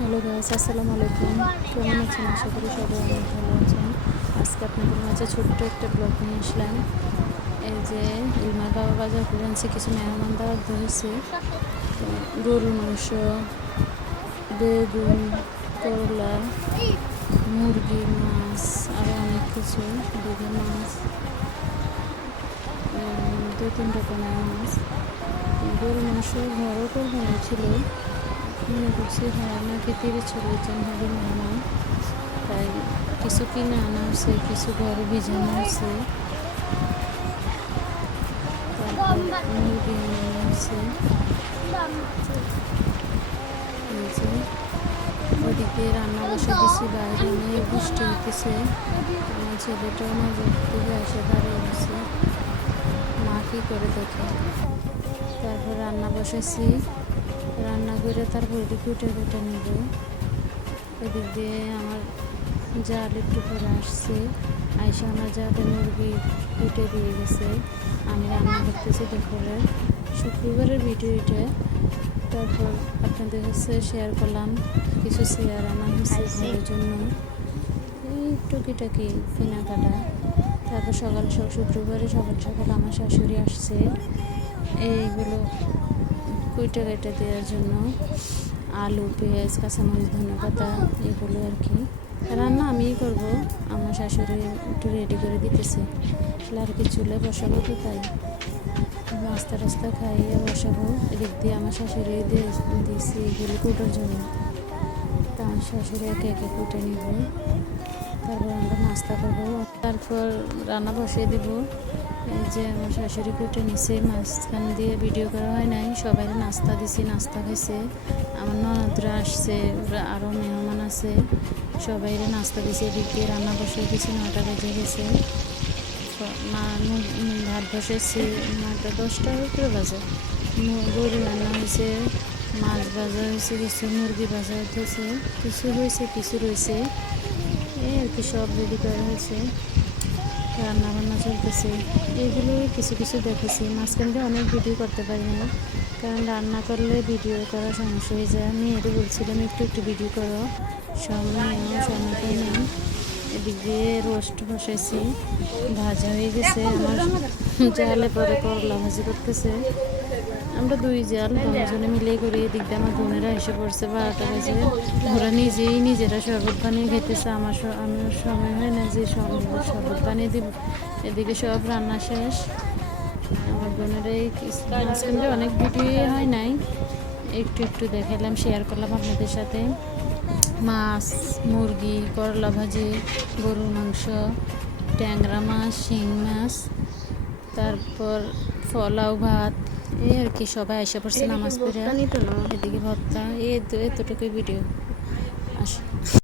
Hello guys, আসসালামু আলাইকুম। কেমন আছেন? আশা করি সবাই অনেক ভালো আছেন। আজকে আপনাদের মাঝে ছোট্ট একটা ব্লগ নিয়ে আসলাম। এই যে ইলমার বাবা বাজার করে আনছে, কিছু মেহমান দাওয়াত হয়েছে। তো গরুর মাংস, বেগুন, করলা, মুরগি, মাছ, আরও অনেক কিছু, দুধের মাছ, 2-3 রকমের মাছ। গরুর মাংস ঘরও কোরবানি ছিল। মনে করছি হ্যাঁ নাকি 30-40 জন হবে মেহমান, তাই কিছু কিনে আনা হয়েছে, কিছু ঘরে ভিজানো হয়েছে। তারপর মুরগি আনা হয়েছে। ওদিক দিয়ে রান্না বসে দিচ্ছি, বাইরে অনেক বৃষ্টি হইতেছে। আমার ছেলেটাও মাঝে থেকে এসে দাঁড়িয়ে গেছে, মা কী করে দেখে। তারপর রান্না বসেছি, রান্না করে তারপর এটি কুটে কুটে নেব। এদিক দিয়ে আমার জাল একটু করে আসছে, আইসা আমার জালে মুরগি কুটে দিয়ে গেছে। আমি রান্না করতেছি দুপুরের, শুক্রবারের ভিডিও এটা। তারপর আপনাদের কাছে শেয়ার করলাম, কিছু শেয়ার আনা হয়েছে ঘরের জন্য, এই টুকিটাকি কেনাকাটা। তারপর শুক্রবারে সকাল সকাল আমার শাশুড়ি আসছে এইগুলো কুইটা কেটে দেওয়ার জন্য। আলু, পেঁয়াজ, কাঁচামরিচ, ধনেপাতা, এগুলো আর কি। রান্না আমিই করব, আমার শাশুড়ি একটু রেডি করে দিতেছে। আসলে আর কি চুলে বসাবো তো, তাই নাস্তা টাস্তা খাইয়ে বসাবো। এদিক দিয়ে আমার শাশুড়ি দিয়েছি এগুলো কুটার জন্য। তা আমার শাশুড়ি একে একে কুটে নিব, তারপর আমরা নাস্তা করবো। তারপর রান্না বসিয়ে দেবো। এই যে আমার শাশুড়ি কুটে নিছে, মাঝখান দিয়ে ভিডিও করা হয় নাই, সবাই নাস্তা দিছি, নাস্তা খাইছে। আমার ননদরা আসছে, আরও মেহমান আছে, সবাই নাস্তা দিছে। এদিক দিয়ে রান্না বসিয়ে দিয়েছি, 9টা বেজে গেছে। ভাত বসেছি 9টা 10টা উপরে বাজে। গরু রান্না হয়েছে, মাছ ভাজা হয়েছে, কিছু মুরগি ভাজা হতেছে, কিছু হয়েছে কিছু রয়েছে, এই আর কি সব রেডি করা হয়েছে। রান্না বান্না চলতেছে, এইগুলোই কিছু কিছু দেখেছি। মাঝখান দিয়ে অনেক ভিডিও করতে পারি না, কারণ রান্না করলে ভিডিও করা সমস্যা হয়ে যায়। আমি এটা বলছিলাম একটু একটু ভিডিও করো, সময় নেই। এদিক দিয়ে রোস্ট বসেছি, ভাজা হয়ে গেছে। আমার জালে পরে করলা ভাজি করতেছে। আমরা 2 জাল দুজনে মিলেই করি। এদিক দিয়ে আমার বোনেরা এসে পড়ছে 12টা বাজে। ওরা নিজেরা শরবত বানিয়ে খেতেছে। আমার সময় হয় না যে শরবত বানিয়ে দিব। এদিকে সব রান্না শেষ। আমার বোনেরা মাঝখানে অনেক ভিডিও হয় নাই, একটু একটু দেখালাম, শেয়ার করলাম আপনাদের সাথে। মাছ, মুরগি, করলা ভাজি, গরুর মাংস, ট্যাংরা মাছ, শিং মাছ, তারপর পোলাও, ভাত, এই আর কি। সবাই এসে পড়ছে নামাজ পড়ে। এদিকে ভর্তা, এতটুকুই ভিডিও আসে।